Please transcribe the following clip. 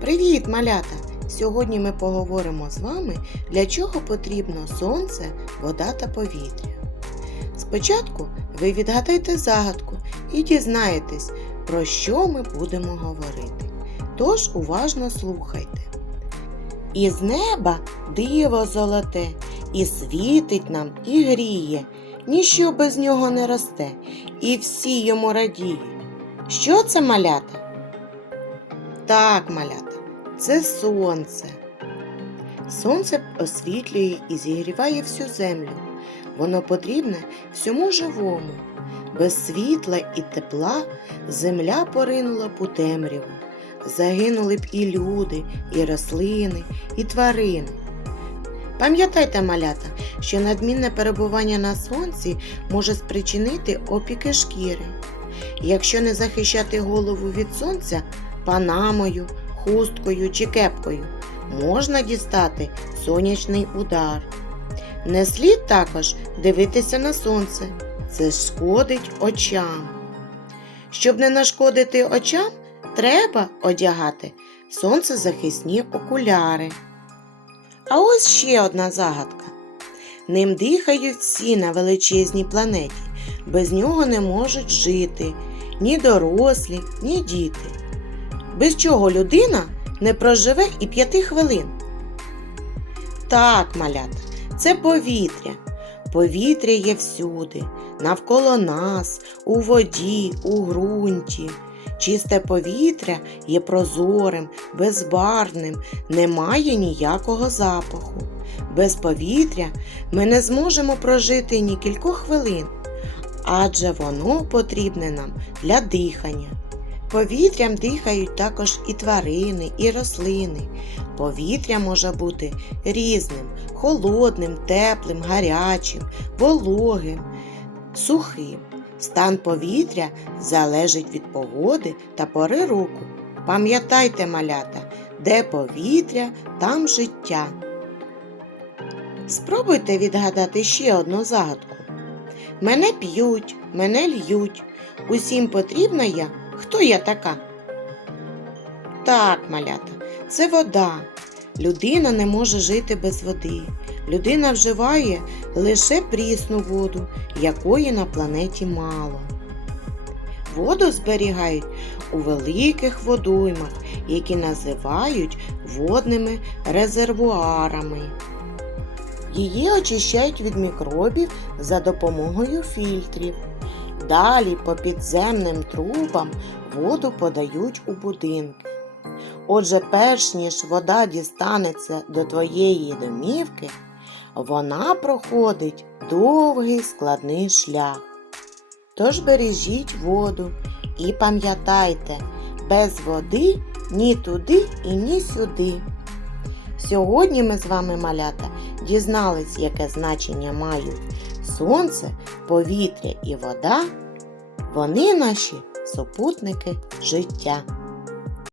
Привіт, малята! Сьогодні ми поговоримо з вами, для чого потрібно сонце, вода та повітря. Спочатку ви відгадайте загадку і дізнаєтесь, про що ми будемо говорити. Тож уважно слухайте. Із неба диво золоте, і світить нам, і гріє, ніщо без нього не росте, і всі йому радіють. Що це малята? Так, малята, це сонце. Сонце освітлює і зігріває всю землю. Воно потрібне всьому живому. Без світла і тепла земля поринула б у темряву. Загинули б і люди, і рослини, і тварини. Пам'ятайте, малята, що надмінне перебування на сонці може спричинити опіки шкіри. Якщо не захищати голову від сонця панамою, хусткою чи кепкою, можна дістати сонячний удар. Не слід також дивитися на сонце, це шкодить очам. Щоб не нашкодити очам, треба одягати сонцезахисні окуляри. А ось ще одна загадка. Ним дихають всі на величезній планеті, без нього не можуть жити ні дорослі, ні діти. Без чого людина не проживе і п'яти хвилин. Так, малята, це повітря. Повітря є всюди, навколо нас, у воді, у ґрунті. Чисте повітря є прозорим, безбарвним, не має ніякого запаху. Без повітря ми не зможемо прожити ні кількох хвилин, адже воно потрібне нам для дихання. Повітрям дихають також і тварини, і рослини. Повітря може бути різним, холодним, теплим, гарячим, вологим, сухим. Стан повітря залежить від погоди та пори року. Пам'ятайте, малята, де повітря, там життя. Спробуйте відгадати ще одну загадку. Мене п'ють, мене льють. Усім потрібна я. Хто я така? Так, малята, це вода. Людина не може жити без води. Людина вживає лише прісну воду, якої на планеті мало. Воду зберігають у великих водоймах, які називають водними резервуарами. Її очищають від мікробів за допомогою фільтрів. Далі по підземним трубам воду подають у будинки. Отже, перш ніж вода дістанеться до твоєї домівки, вона проходить довгий складний шлях. Тож бережіть воду і пам'ятайте, без води ні туди і ні сюди. Сьогодні ми з вами, малята, дізнались, яке значення мають сонце, повітря і вода. Вони наші супутники життя.